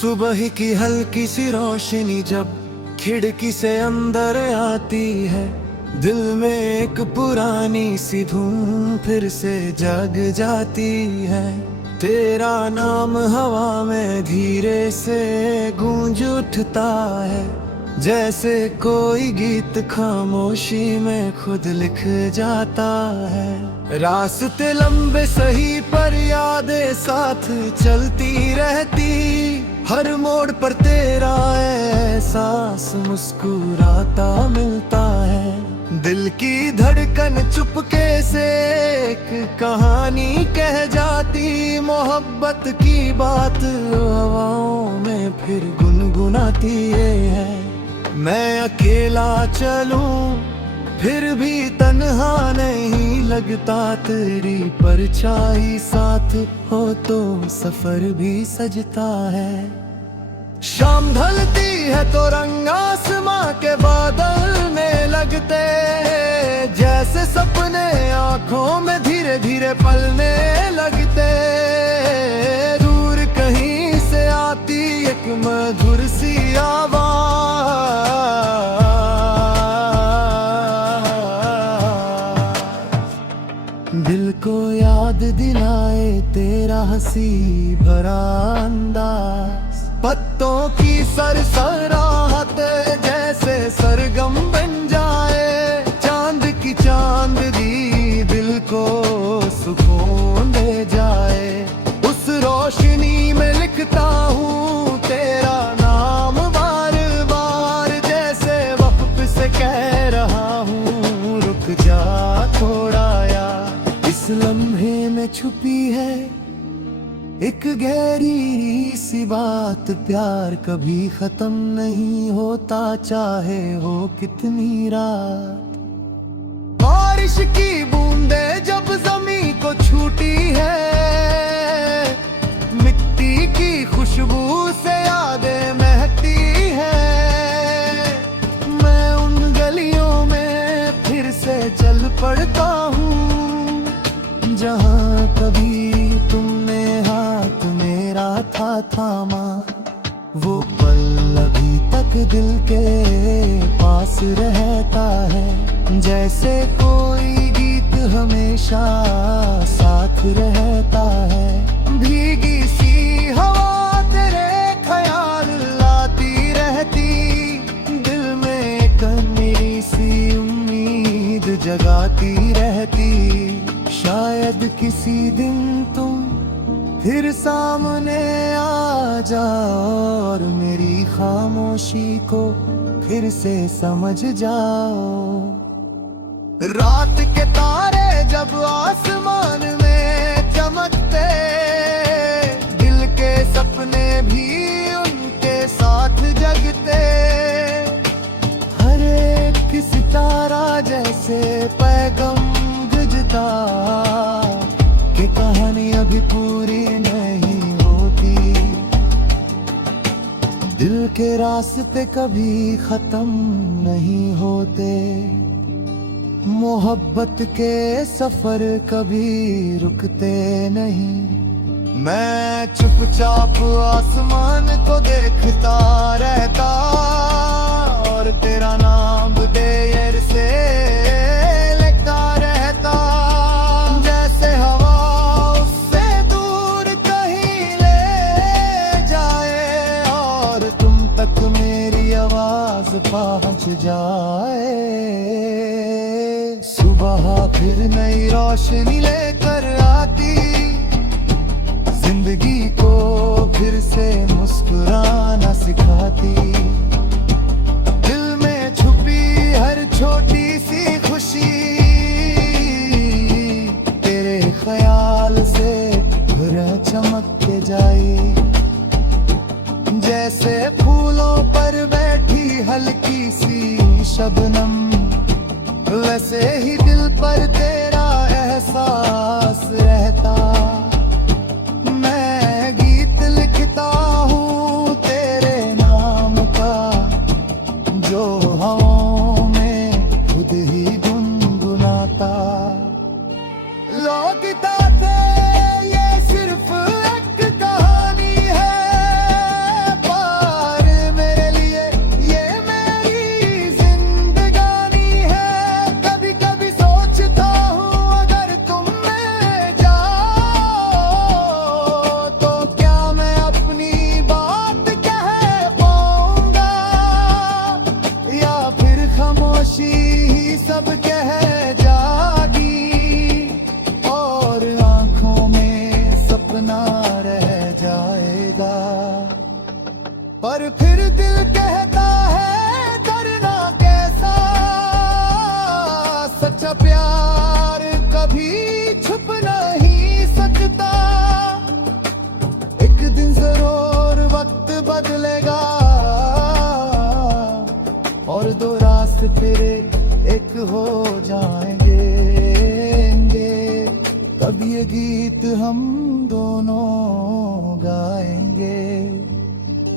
सुबह की हल्की सी रोशनी जब खिड़की से अंदर आती है, दिल में एक पुरानी सी धुन फिर से जग जाती है। तेरा नाम हवा में धीरे से गूंज उठता है, जैसे कोई गीत खामोशी में खुद लिख जाता है। रास्ते लंबे सही पर यादें साथ चलती रहती, हर मोड़ पर तेरा एहसास मुस्कुराता मिलता है। दिल की धड़कन चुपके से एक कहानी कह जाती, मोहब्बत की बात हवाओं में फिर गुनगुनाती है। मैं अकेला चलूं फिर भी तन्हा नहीं लगता, तेरी परछाई साथ हो तो सफर भी सजता है। शाम ढलती है तो रंग आसमां के बादलने लगते, जैसे सपने आंखों में धीरे धीरे पलने लगते। दूर कहीं से आती एक मधुर सी आवाज, दिल को याद दिलाए तेरा हंसी भरा अंदाज। पत्तों की सरसराहट जैसे सरगम बन जाए, चांद की चांदनी दिल को सुकून दे जाए। उस रोशनी में लिखता हूँ तेरा नाम बार बार, जैसे वक्त से कह रहा हूँ रुक जा थोड़ा यार। इस लम्हे में छुपी है एक गहरी सी बात, प्यार कभी खत्म नहीं होता चाहे हो कितनी रात। बारिश की बूंदे जब जमीन को छूटी है, मिट्टी की खुशबू से यादें महकती है। मैं उन गलियों में फिर से चल पड़ता हूँ, जहाँ कभी तुमने हाथ मेरा था थामा। वो पल अभी तक दिल के पास रहता है, जैसे कोई गीत हमेशा साथ रहता है। भीगी सी हवा तेरे ख्याल लाती रहती, दिल में एक मेरी सी उम्मीद जगाती रहती। शायद किसी दिन तुम फिर सामने आ जाओ और मेरी खामोशी को फिर से समझ जाओ। रात के तारे जब आसमान में चमकते, दिल के सपने भी उनके साथ जगते। हर एक सितारा जैसे पैगाम भेजता कि कहानी अभी पूरी नहीं होती। दिल के रास्ते कभी खत्म नहीं होते, मोहब्बत के सफर कभी रुकते नहीं। मैं चुपचाप आसमान को देखता रहता और तेरा नाम देर से लिखता रहता। जैसे हवा उससे दूर कहीं ले जाए और तुम तक मेरी आवाज पहुंच जाए। सुबह फिर नई रोशनी लेकर आती, जिंदगी को फिर से मुस्कुराना सिखाती। दिल में छुपी हर छोटी सी खुशी तेरे ख्याल से फिर चमक के जाई। जैसे फूलों पर बैठी हल्की सी शबनम, वैसे ही दिल पर तेरा एहसास रहता। मैं गीत लिखता हूँ तेरे नाम ये गीत हम दोनों गाएंगे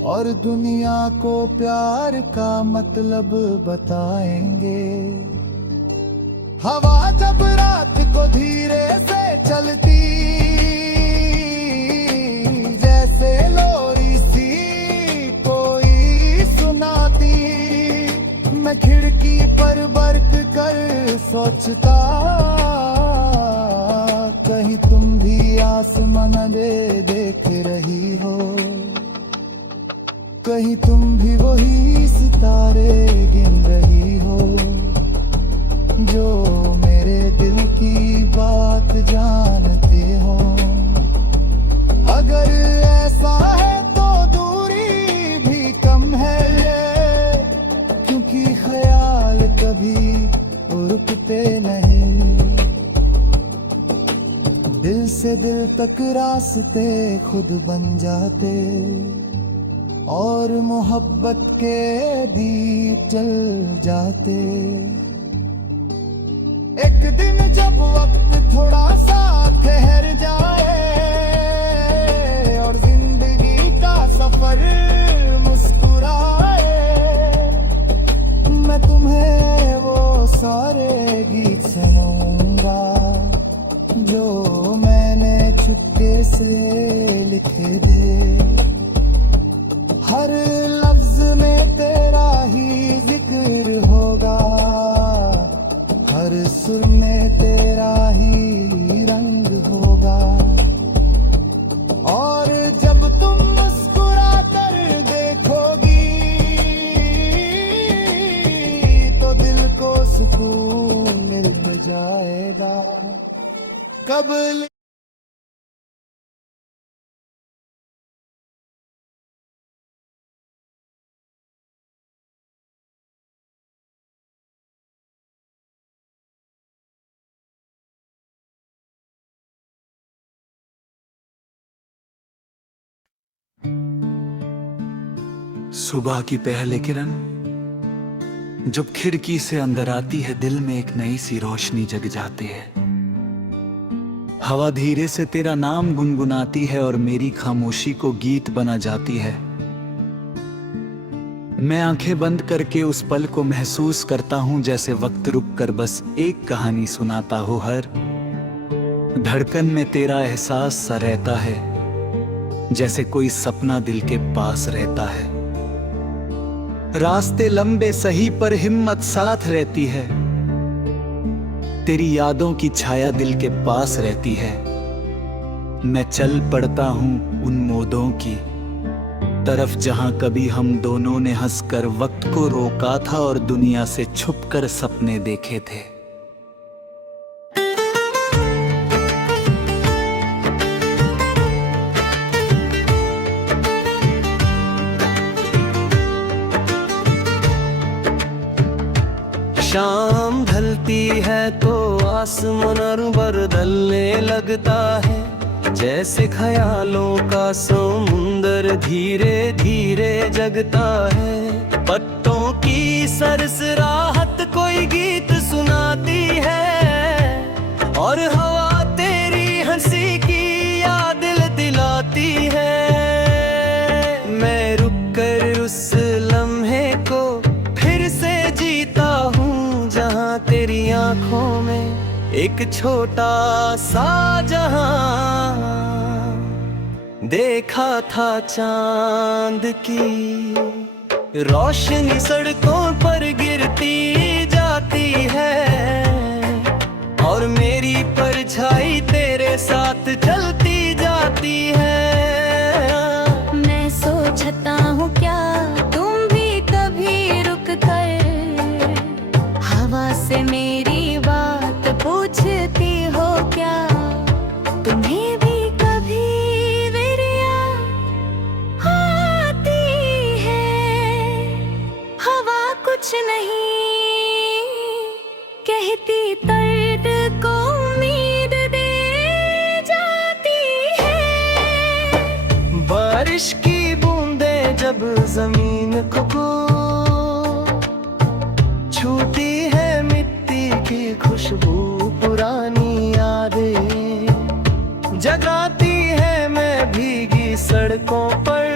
और दुनिया को प्यार का मतलब बताएंगे। हवा जब रात को धीरे से चलती, जैसे लोरी सी कोई सुनाती, मैं खिड़की पर बरक कर सोचता, कहीं तुम भी आसमान देख रही हो, कहीं तुम भी वही सितारे गिन रही हो, जो मेरे दिल की बात जानते हो। अगर ऐसा है तो दूरी भी कम है, क्योंकि ख्याल कभी रुकते नहीं। दिल से दिल तक रास्ते खुद बन जाते और मोहब्बत के दीप जल जाते। एक दिन जब वक्त थोड़ा सा ठहर जाए और जिंदगी का सफर मुस्कुराए, मैं तुम्हें वो सारे गीत सुनाऊंगा जो मैंने चुपके से लिखे थे। हर लफ्ज में तेरा ही जिक्र होगा, हर सुर में तेरा ही रंग होगा, और जब तुम मुस्कुरा कर देखोगी तो दिल को सुकून मिल जाएगा। कब सुबह की पहले किरण जब खिड़की से अंदर आती है, दिल में एक नई सी रोशनी जग जाती है। हवा धीरे से तेरा नाम गुनगुनाती है और मेरी खामोशी को गीत बना जाती है। मैं आंखें बंद करके उस पल को महसूस करता हूं, जैसे वक्त रुक कर बस एक कहानी सुनाता हो। हर धड़कन में तेरा एहसास सा रहता है, जैसे कोई सपना दिल के पास रहता है। रास्ते लंबे सही पर हिम्मत साथ रहती है, तेरी यादों की छाया दिल के पास रहती है। मैं चल पड़ता हूं उन मोड़ों की तरफ जहां कभी हम दोनों ने हंसकर वक्त को रोका था और दुनिया से छुपकर सपने देखे थे। शाम ढलती है तो आसमान बदलने लगता है, जैसे ख्यालों का समुंदर धीरे धीरे जगता है। पत्तों की सरसराहट कोई गीत सुनाती है और हवा तेरी हंसी की याद दिलाती है। मैं रुक कर उस लम्हे को फिर से जीता हूँ, जहाँ तेरी आंखों में एक छोटा सा जहां देखा था चांद की रोशनी सड़कों पर गिरती जाती है और मेरी परछाई तेरे साथ चलती जाती है। मैं सोचता हूँ क्या तुम भी कभी रुक कर हवा से मेरी बात पूछती हो क्या? तुम्हें भी कभी विरिया आती है? हवा कुछ नहीं कहती, दर्द को उम्मीद दे जाती है। बारिश की बूंदें जब जमीन को छूती है, मिट्टी की खुशबू पुरानी यादें जगाती है मैं भीगी सड़कों पर।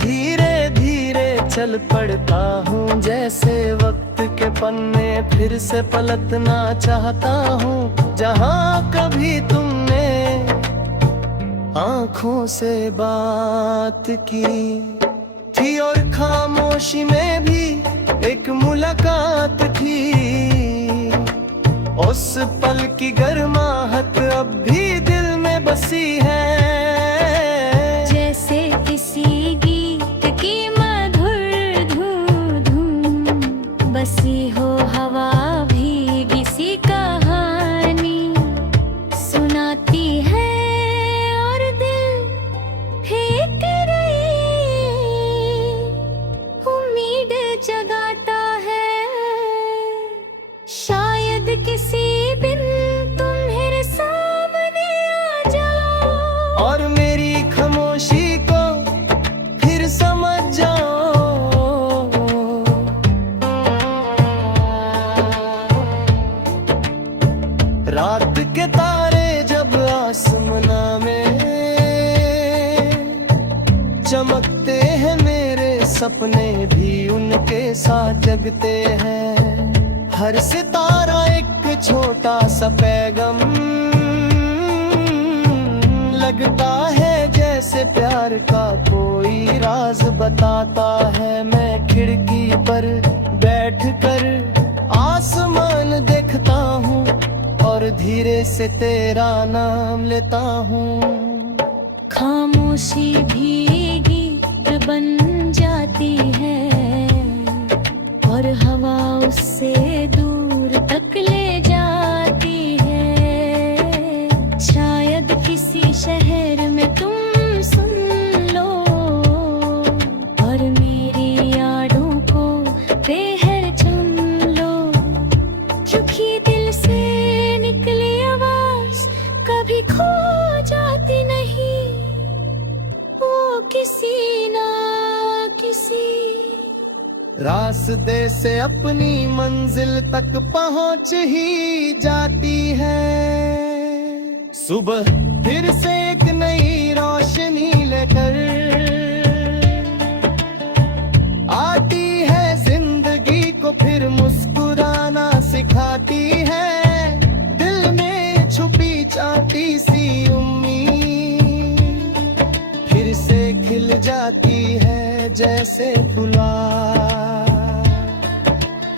धीरे धीरे चल पड़ता हूँ जैसे वक्त के पन्ने फिर से पलटना चाहता हूँ। जहाँ कभी तुमने आँखों से बात की थी और खामोशी में भी एक मुलाकात थी। उस पल की गर्माहट अब भी दिल में बसी है। जैसे किसी गीत की मधुर धूम धूम बसी हो हवा भी किसी कहानी सुनाती है और दिल फेंक रही उम्मीद जगाता है। शायद किसी दिन तुम मेरे सामने आ जाओ और मेरी खामोशी को फिर समझ जाओ। रात के तारे जब आसमां में चमकते हैं, मेरे सपने भी उनके साथ जगते हैं। हर सितारा एक छोटा सा पैगाम लगता है, जैसे प्यार का कोई राज बताता है। मैं खिड़की पर बैठकर आसमान देखता हूँ और धीरे से तेरा नाम लेता हूँ। खामोशी भी गीत बन जाती है और हवा उससे दूर तक ले जाती है। शायद किसी शहर में तुम सुन लो और मेरी यादों को पहचान लो। क्योंकि दिल से निकली आवाज कभी खो जाती नहीं, वो किसी ना किसी रास्ते से अपनी मंजिल तक पहुंच ही जाती है। सुबह फिर से एक नई रोशनी लेकर आती है, जिंदगी को फिर मुस्कुराना सिखाती है। दिल में छुपी चाहती सी उम्मीद फिर से खिल जाती है जैसे गुलाब।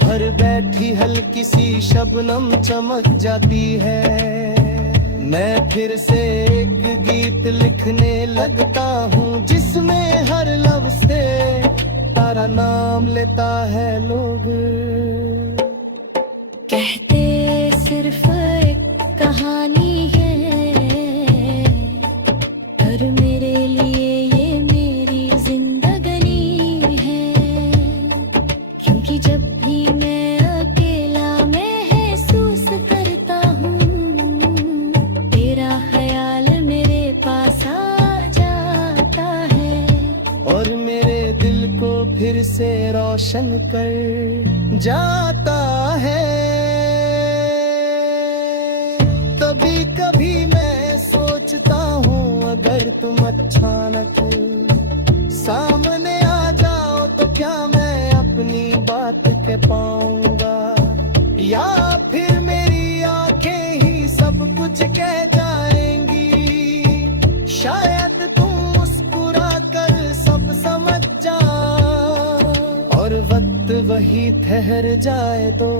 घर बैठी हल्की सी शबनम चमक जाती है। मैं फिर से एक गीत लिखने लगता हूँ जिसमें हर लफ्ज़ से तारा नाम लेता है लोग। कहते सिर्फ एक कहानी है, पर मेरे लिए ये मेरी जिंदगानी है। क्योंकि जब भी मैं अकेला महसूस करता हूँ, तेरा ख्याल मेरे पास आ जाता है और मेरे दिल को फिर से रोशन कर जाता है। कभी कभी मैं सोचता हूँ अगर तुम अचानक सामने आ जाओ तो क्या मैं अपनी बात कह पाऊंगा, या फिर मेरी आंखें ही सब कुछ कह जाएंगी। शायद तुम मुस्कुरा कर सब समझ जाओ और वक्त वही ठहर जाए तो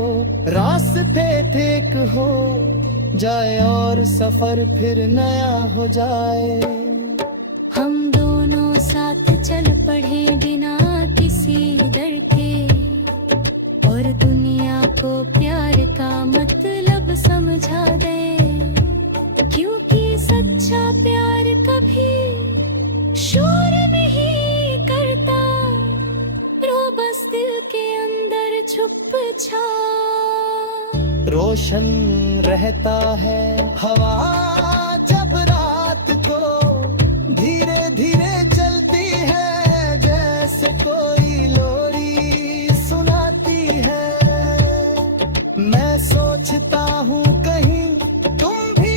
रास्ते ठीक हो जाए और सफर फिर नया हो जाए। हम दोनों साथ चल पड़े बिना किसी डर के, और दुनिया को प्यार का मतलब समझा दे। क्योंकि सच्चा प्यार कभी शोर नहीं करता, रो बस दिल के अंदर छुप छा। रोशन रहता है हवा जब रात को धीरे धीरे चलती है, जैसे कोई लोरी सुनाती है। मैं सोचता हूँ कहीं तुम भी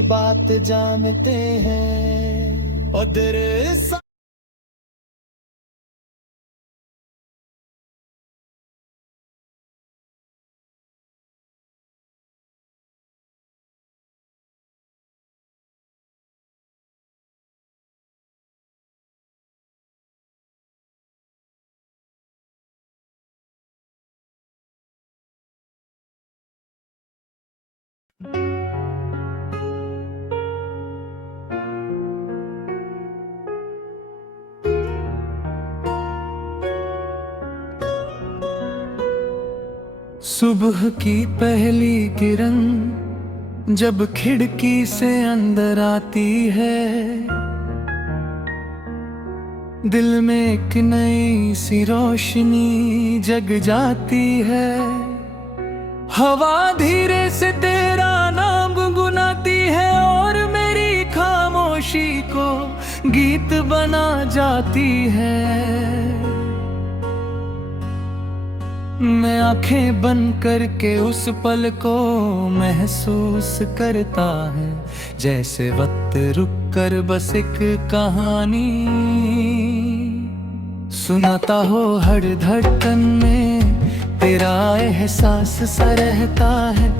की बात जानते हैं। और दिल सुबह की पहली किरण जब खिड़की से अंदर आती है, दिल में एक नई सी रोशनी जग जाती है। हवा धीरे से तेरा नाम गुनगुनाती है और मेरी खामोशी को गीत बना जाती है। मैं आंखें बंद करके उस पल को महसूस करता है, जैसे वक्त रुक कर बस एक कहानी सुनाता हो। हर धड़कन में तेरा एहसास सा रहता है,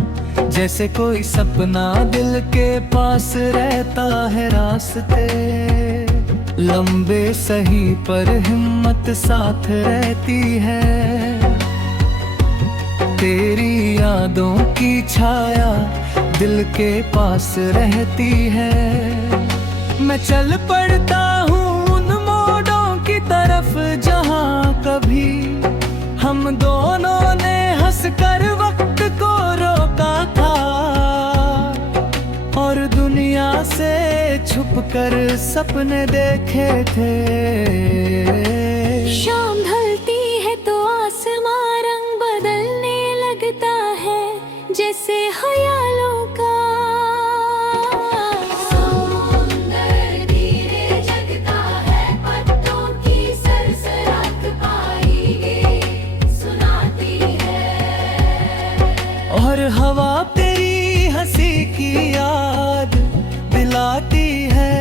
जैसे कोई सपना दिल के पास रहता है। रास्ते लंबे सही पर हिम्मत साथ रहती है। तेरी यादों की छाया दिल के पास रहती है। मैं चल पड़ता हूँ उन मोड़ों की तरफ जहाँ कभी हम दोनों ने हंसकर वक्त को रोका था और दुनिया से छुपकर सपने देखे थे। शाम ढलती है तो आसमां रंग बदलने लगता है, जैसे ख्यालों का समुंदर धीरे जगता है। पत्तों की सरसराहट पाई सुनाती है और हवा तेरी हंसी की याद दिलाती है।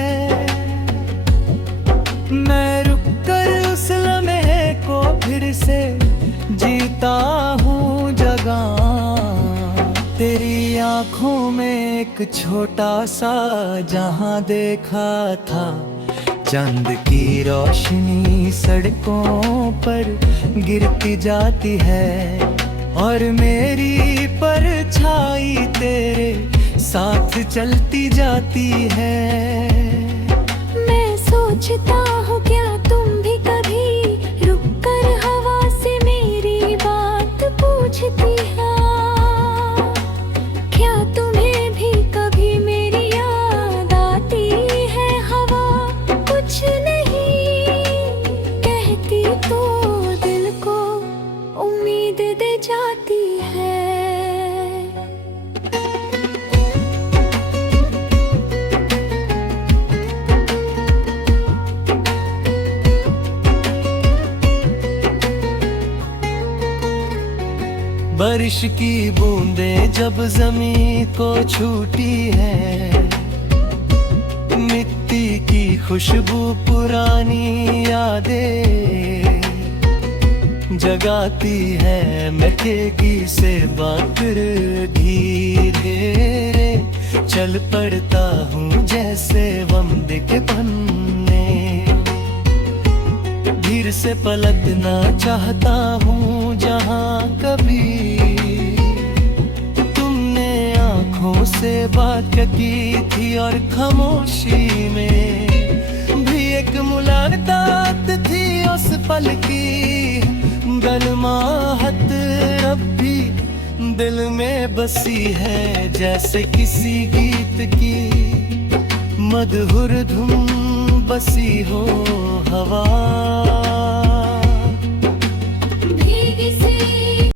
मैं रुक कर उस लम्हे को फिर से जीता हूँ जगह। तेरी आंखों में एक छोटा सा जहां देखा था, चांद की रोशनी सड़कों पर गिरती जाती है और मेरी परछाई तेरे साथ चलती जाती है। मैं सोचता हूँ क्या तुम भी कभी रुक कर हवा से मेरी बात पूछती है। क्या तुम्हें भी कभी मेरी याद आती है? हवा कुछ नहीं कहती तो दिल को उम्मीद दे जाती है। बारिश की बूंदें जब जमीन को छूती है, मिट्टी की खुशबू पुरानी यादें जगाती है। मैं खिड़की से बाहर धीरे चल पड़ता हूँ, जैसे वमद के पन्ने धीरे से पलटना चाहता हूँ जहाँ कभी तुमने आँखों से बात की थी और खामोशी में भी एक मुलाकात थी। उस पल की गलमाहट अब भी दिल में बसी है, जैसे किसी गीत की मधुर धुन बसी हो हवा